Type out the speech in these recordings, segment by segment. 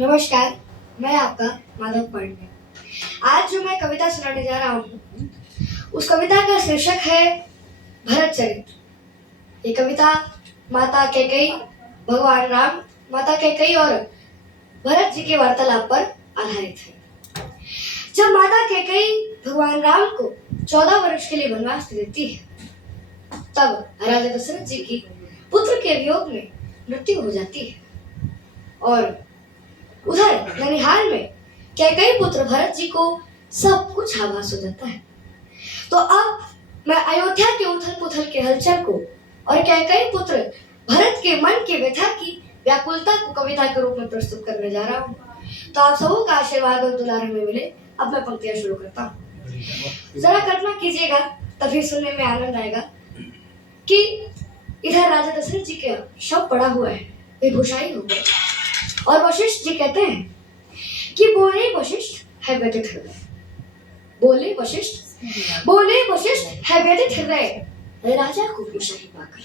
नमस्कार, मैं आपका माधव पांडे। आज जो मैं कविता सुनाने जा रहा हूँ, उस कविता का शीर्षक है भरत चरित्र। ये कविता माता कैकेयी, भगवान राम, माता कैकेयी और भरत जी के वार्तालाप पर आधारित है। जब माता कैकेयी भगवान राम को 14 वर्ष के लिए वनवास देती है, तब राजा दशरथ जी की पुत्र के वियोग में मृत्यु हो जाती है और उधर ननिहाल में कैकेयी पुत्र भरत जी को सब कुछ आभास हो जाता है। तो अब मैं अयोध्या के उथल पुथल के हलचल को और कैकेयी पुत्र भरत के मन के व्यथा की व्याकुलता को कविता के रूप में प्रस्तुत करने जा रहा हूँ। तो आप सबों का आशीर्वाद और दुलार हमें मिले। अब मैं पंक्तियां शुरू करता हूँ। जरा कल्पना कीजिएगा, तभी सुनने में आनंद आएगा कि इधर राजा दशरथ जी का शव पड़ा हुआ है, बेहोशाई हो गए और वशिष्ठ जी कहते हैं कि बोले वशिष्ठ है व्यथित हृदय, बोले वशिष्ठ है व्यथित हृदय, राजा को होशाई पाकर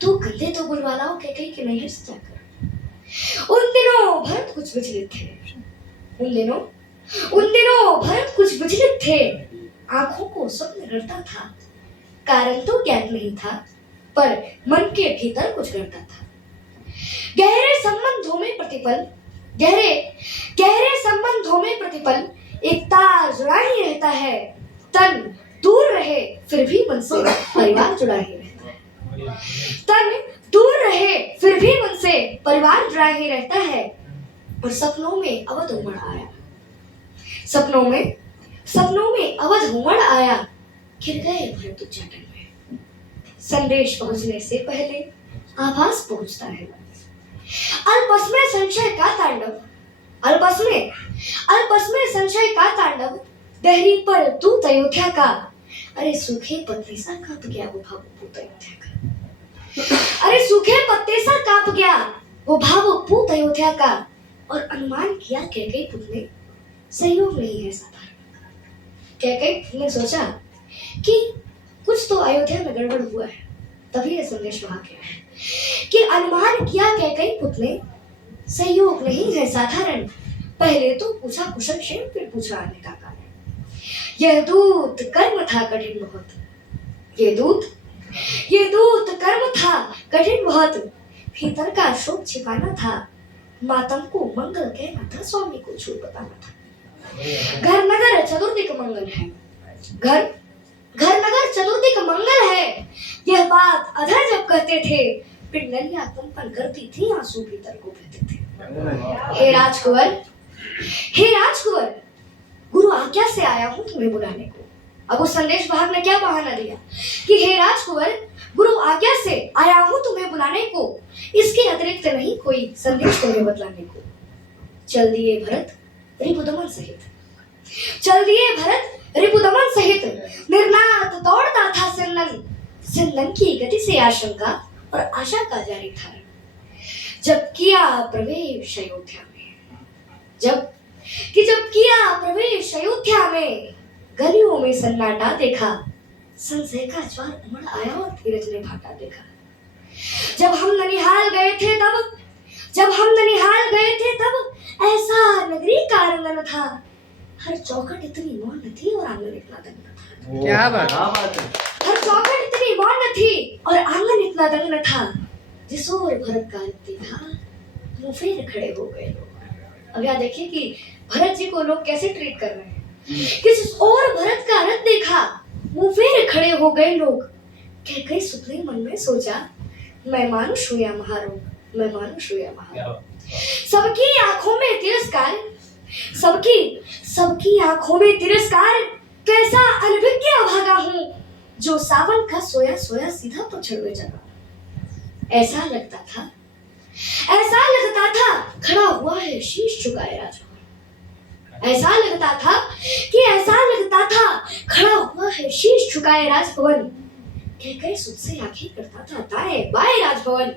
तू कंधे तो बुलवालाओ कैकेयी के नैहर से जाकर। उन दिनों भरत कुछ विचलित थे, उन दिनों भरत कुछ विचलित थे, आंखों को स्वप्न रटता था, कारण तो ज्ञात नहीं था, पर मन के भीतर कुछ करता था। गहरे संबंधों में प्रतिपल एक तार जुड़ा ही रहता है, तन दूर रहे फिर भी मन से परिवार जुड़ा ही रहता है। तन दूर रहे फिर भी मन से परिवार जुड़ा ही रहता है। और सपनों में अवध उमड़ आया, सपनों में अवध उमड़ आया, खिल गए भरत उच्चाटन में। संदेश पहुंचने से पहले आभास पहुंचता है। अल्पस में संशय का तांडव, दहरी पर तू अयोध्या का, अरे सूखे पत्ते सा कांप गया वो भावुक अयोध्या का, अरे सूखे पत्ते सा कांप गया वो भावुक अयोध्या का। और अनुमान किया कैकेयी पुत्र ने सहयोग नहीं है साधारण। कैकेयी ने सोचा कि कुछ तो अयोध्या में गड़बड़ हुआ है, तभी यह संदेश वहां गया है कि अनुमान किया कैकेयी पुत्र ने सहयोग नहीं है साधारण। पहले तो पूछा कुशल क्षेम, फिर पूछा आने का कारण। यह दूत कर्म था कठिन बहुत, ये दूत कर्म था कठिन बहुत, भीतर का शोक छिपाना था, मातम को मंगल कहना था, स्वामी को झूठ बताना था। घर नगर चतुर्दिक मंगल है, घर नगर चतुर्दिक मंगल है, यह बात अधर जब कहते थे, पिंडलियां कंपन करती थी, आंसू भीतर को बहते थे। हे राजकुंवर, गुरु आज्ञा से आया हूं तुम्हें बुलाने को। अब उस संदेश वाहक ने क्या बहाना दिया कि हे राजकुंवर, गुरु आज्ञा से आया हूं तुम्हें बुलाने को, इसके अतिरिक्त नहीं कोई संदेश तुम्हें बतलाने को। चल दिए भरत रिपुदमन सहित, निर्नाद दौड़ता था सिंदन की गति से आशंका और आशा का जारी था। जब किया प्रवेश अयोध्या में, गलियों में सन्नाटा देखा, संशय का ज्वार उमड़ आया और धीरज ने भाटा देखा। जब हम ननिहाल गए थे तब ऐसा नगरी का आंगन था, हर चौखट इतनी मौन थी और आंगन इतना दंग था। क्या बात हर चौखट इतनी मौन थी और आंगन इतना दंग था, जिस ओर भरत का देखा मुंह फेर खड़े हो गए लोग। अब यहाँ देखिए कि भरत जी को लोग कैसे ट्रीट कर रहे हैं। किस ओर भरत का रथ देखा, मुंह फेर खड़े हो गए लोग। कैकेयी सुपने मन में सोचा, मैं मानुष हूं या महारोग, सबकी आंखों में तिरस्कार, कैसा अनभिज्ञ अभागा हूं, जो सावन का सोया सीधा पछड़ में जगा। ऐसा लगता था खड़ा हुआ है शीश झुकाए राजभवन। ऐसा लगता था खड़ा हुआ है शीश झुकाए राजभवन। कैकेयी सुध से आंखें करता था दाएं बाएं राजभवन,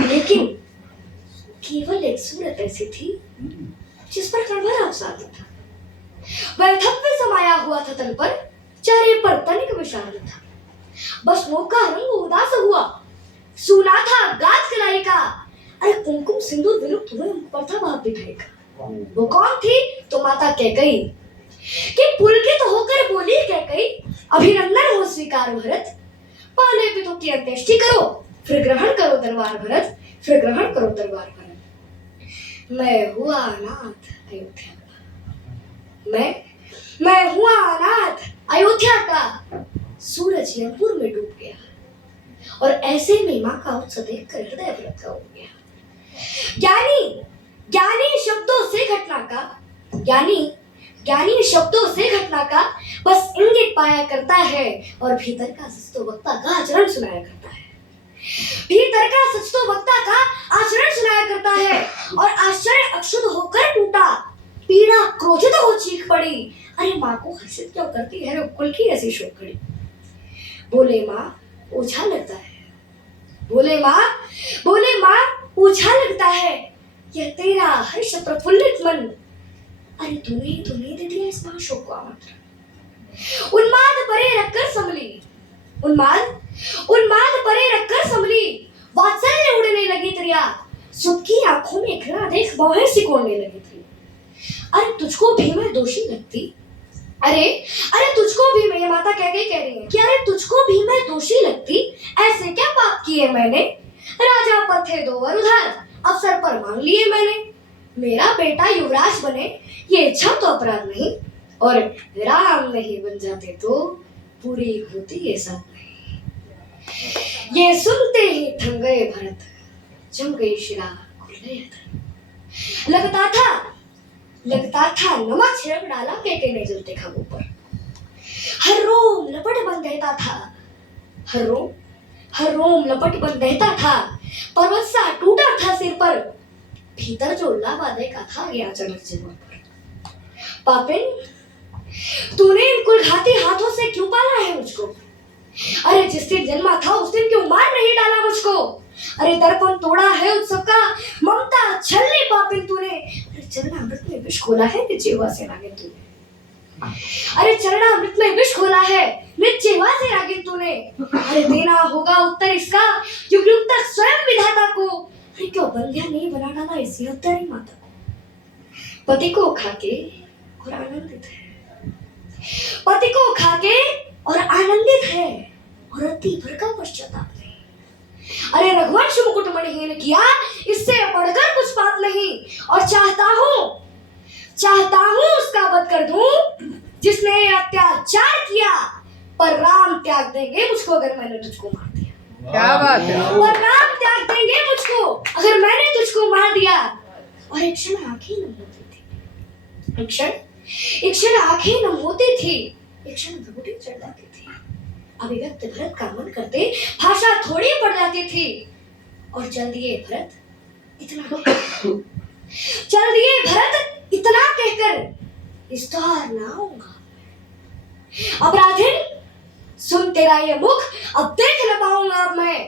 लेकिन केवल एक सूरत ऐसी थी जिस पर कड़वा अवसाद था। वैधव्य समाया हुआ था तन पर, चेहरे पर तनिक विषाद था। बस मुख का रंग उदास हुआ, सुना था गात कलाई का, अरे कुमकुम सिंदूर विलुप्त हुए प्रथा भाव दिखाई का। वो कौन थी? तो माता कैकेयी। कि पुलकित होकर बोली कैकेयी, अभिनंदन हो स्वीकार भरत, पहले पितु की अंत्येष्टि करो, फिर ग्रहण करो दरबार भरत, फिर ग्रहण करो दरबार भरत। मैं हुआ अनाथ अयोध्या का, मैं हुआ अनाथ अयोध्या का, सूरज यमपुर में डूब गया, और ऐसे में माँ का उत्सव देखकर हृदय व्रत हो गया। ज्ञानी शब्दों से घटना का, ज्ञानी शब्दों से घटना का बस इंगित पाया करता है, और भीतर का सच तो वक्ता का आचरण सुनाया करता है। भीतर का सच तो वक्ता का आचरण सुनाया करता है, और आश्चर्य अक्षुध होकर टूटा, पीड़ा क्रोधित हो चीख पड़ी, अरे माँ को हर्षित क्यों करती है कुल की ऐसी शोक खड़ी। बोले माँ ओझा लगता है, बोले माँ ओझा लगता है, यह तेरा हर्ष प्रफुल्लित मन, अरे तूने ही तो नहीं दे दिया इस महाशोक को आमंत्रण। उन्माद परे रखकर संभली, वात्सल्य उड़ने लगी त्रिया, सुख की आंखों में घृणा देख बाहें सिकोड़ने लगी थी। अरे तुझको भी मैं दोषी लगती, अरे तुझको भी मैं, माता कह रही है कि अरे तुझको भी मैं दोषी लगती, ऐसे क्या पाप किए मैंने, राजा पर थे दो वर उधार, अवसर पर मांग लिए मैंने, मेरा बेटा युवराज बने ये इच्छा तो अपराध नहीं, और राम नहीं बन जाते तो पूरी होती ये सब नहीं। ये सुनते ही थम गए भरत, जम गई शिरा खुल गए अधर। लगता था नमक छिड़क डाला कैकेयी ने जलते खाबों पर। हर रोम लपट बन रहता था, हर रोम लपट बन रहता था, पर्वत सा टूटा था सिर पर, भीतर जो लावा देखा था गया अचानक जीवन पर। पापिन तूने इन कुलघाती हाथों से क्यों पाला है मुझको, अरे जिस दिन जन्मा था उस दिन क्यों मार नहीं डाला मुझको, अरे दर्पण तोड़ा है उत्सव का, ममता छलनी पापिन तूने, अरे चरणामृत में विष घोला है निश्चयवा से नागिन तूने, अरे चरणामृत में विष घोला है निश्चयवा से नागिन तूने, अरे देना होगा उत्तर इसका युग युग तक स्वयं विधाता को, अरे क्यों बंध्या नहीं बना डाला इसी उत्तरी माता को। पति को खाके और आनंदित है, पति को खाके और आनंदित है, और अति भर का पश्चाताप नहीं। अरे रघुवंश मुकुट मणिहीन किया, इससे बढ़कर कुछ पाप नहीं, और चाहता हूं उसका वध कर दूं जिसने अत्याचार किया, पर राम त्याग देंगे मुझको अगर मैंने तुझको मार दिया। क्या बात है। पर राम त्याग देंगे मुझको अगर मैंने तुझको मार दिया। और एक क्षण आंखें नम होती थी, एक क्षण आंखें नम होती थी, एक क्षण भ्रुकुटी चढ़ जाती थी, अभिव्यक्त भरत का मन करते भाषा थोड़ी पड़ जाती थी, और चल दिए भरत इतना कहकर इस्तार ना होगा। अपराधिन सुन तेरा ये मुख अब देख न पाऊंगा अब मैं,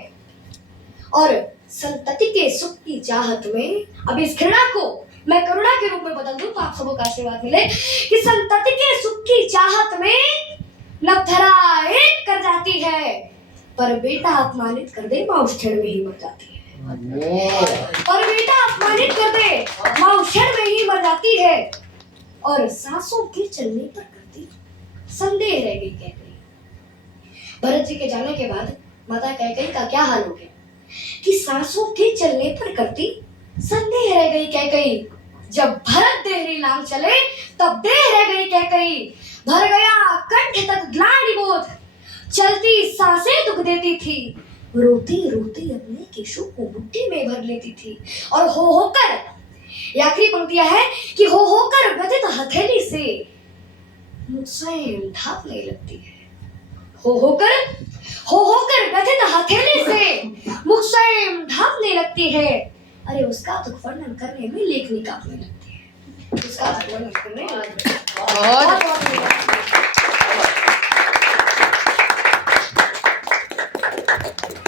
और संतति के सुख की चाहत में अब इस घृणा को मैं करुणा के रूप में बदल दूं तो आप सबों का आशीर्वाद मिले कि संतति के सुख की चाहत में नवधरा एक कर जाती है, पर बेटा अपमानित कर दे माँ उस क्षण में ही मर जाती है। और बेटा अपमानित कर दे माँ उस क्षण में ही मर जाती है, और सांसों के चलने पर करती संदेह रह गई कैकेयी। भरत जी के जाने के बाद माता कैकेयी का क्या हाल हो गया कि सांसों के चलने पर करती संदेह रह गई कैकेयी। जब भरत देहरी नाम चले तब देह रह गई कैकेयी, भर गया कंठ तक ग्लानि बोध, चलती सांसें दुख देती थी, रोती रोती अपने केशों को मुट्ठी में भर लेती थी, और हो होकर ये आखिरी पंक्तियां है कि हो होकर व्यथित हथेली से मुझ स्वयं ढांपने लगती है। हो होकर व्यथित हथेली से मुझ स्वयं ढांपने लगती है। अरे उसका दुख वर्णन करने में लेखनी कांपने लगती है, उसका दुख वर्णन करने में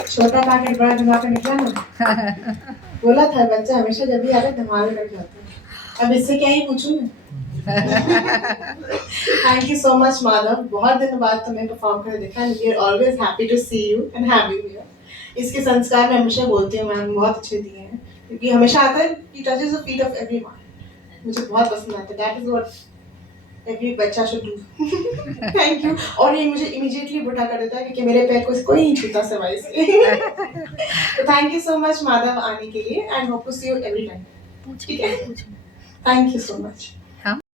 छोटा पैकेट बड़ा दिमाग निकला ना। बोला था बच्चा हमेशा जब भी आता है धमाल कर जाता है। अब इससे क्या ही पूछूं मैं। Thank you so much Madhav, बहुत दिन बाद तुम्हें परफॉर्म कर देखा, we are always happy to see you and have you here. इसके संस्कार मैं हमेशा बोलती हूँ मैम बहुत अच्छे दिए हैं, क्योंकि हमेशा आता है he touches the feet of everyone. मुझे बहुत पसंद आता है. That is what every बच्चा should do. Thank you. और ये मुझे immediately बुढ़ा कर देता है क्योंकि मेरे पैर को कोई नहीं छूता सवाई से. तो thank you so much Madhav आने के लिए and hope to see you every time. ठीक है? Thank you so much.